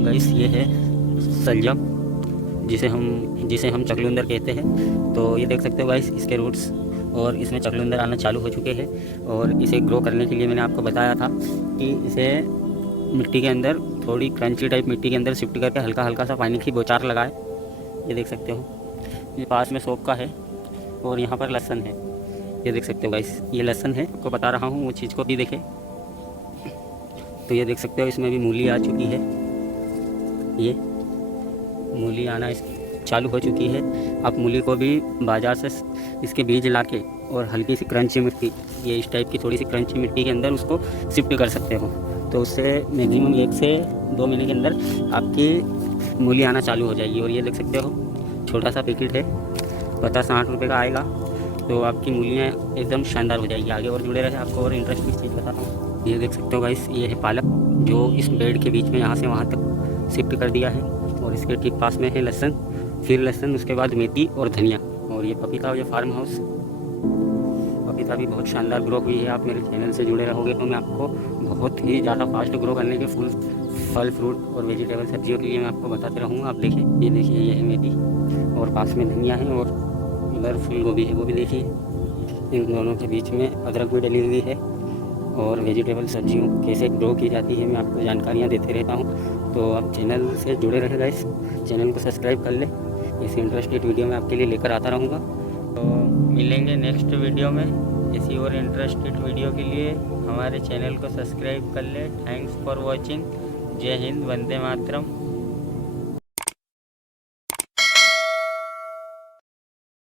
Guys ये है सलजम, जिसे हम चकलुंदर कहते हैं। तो ये देख सकते हो गाइस इसके रूट्स, और इसमें चकलुंदर आना चालू हो चुके हैं। और इसे ग्रो करने के लिए मैंने आपको बताया था कि इसे मिट्टी के अंदर, थोड़ी क्रंची टाइप मिट्टी के अंदर शिफ्ट करके हल्का हल्का सा पानी की बौछार लगाए। ये देख सकते हो, ये पास में सोप का है और यहाँ पर लहसुन है। ये देख सकते हो गाइस, ये लहसुन है, आपको बता रहा हूँ वो चीज़ को भी देखें। तो ये देख सकते हो इसमें भी मूली आ चुकी है, ये मूली आना इस चालू हो चुकी है। आप मूली को भी बाज़ार से इसके बीज लाके और हल्की सी क्रंची मिट्टी, ये इस टाइप की थोड़ी सी क्रंची मिट्टी के अंदर उसको शिफ्ट कर सकते हो। तो उससे मैक्सिमम 1 से 2 महीने के अंदर आपकी मूली आना चालू हो जाएगी। और ये देख सकते हो छोटा सा पैकेट है, 50-60 रुपये का आएगा। तो आपकी मूलियाँ एकदम शानदार हो जाएगी। आगे और जुड़े रहे, आपको और इंटरेस्टिंग चीज़ बताता हूँ। ये देख सकते हो गाइस, ये है पालक, जो इस बेड के बीच में यहाँ से वहाँ तक शिफ्ट कर दिया है। और इसके ठीक पास में है लहसुन, फिर लहसुन, उसके बाद मेथी और धनिया। और ये पपीता, ये फार्म हाउस पपीता भी बहुत शानदार ग्रो हुई है। आप मेरे चैनल से जुड़े रहोगे तो मैं आपको बहुत ही ज़्यादा फास्ट ग्रो करने के फल फ्रूट और वेजिटेबल सब्जियों के लिए मैं आपको बताते रहूँगा। आप देखिए, ये देखिए, ये है मेथी और पास में धनिया है, और इधर फूल गोभी है, वो भी देखिए। इन दोनों के बीच में अदरक भी डली हुई है। और वेजिटेबल सब्जियों कैसे ग्रो की जाती है मैं आपको जानकारियाँ देते रहता हूँ। तो आप चैनल से जुड़े रहे गाइस, चैनल को सब्सक्राइब कर ले। ऐसी इंटरेस्टेड वीडियो मैं आपके लिए लेकर आता रहूँगा। तो मिलेंगे नेक्स्ट वीडियो में। ऐसी और इंटरेस्टेड वीडियो के लिए हमारे चैनल को सब्सक्राइब कर ले। Thanks for watching. जय हिंद, वंदे मातरम।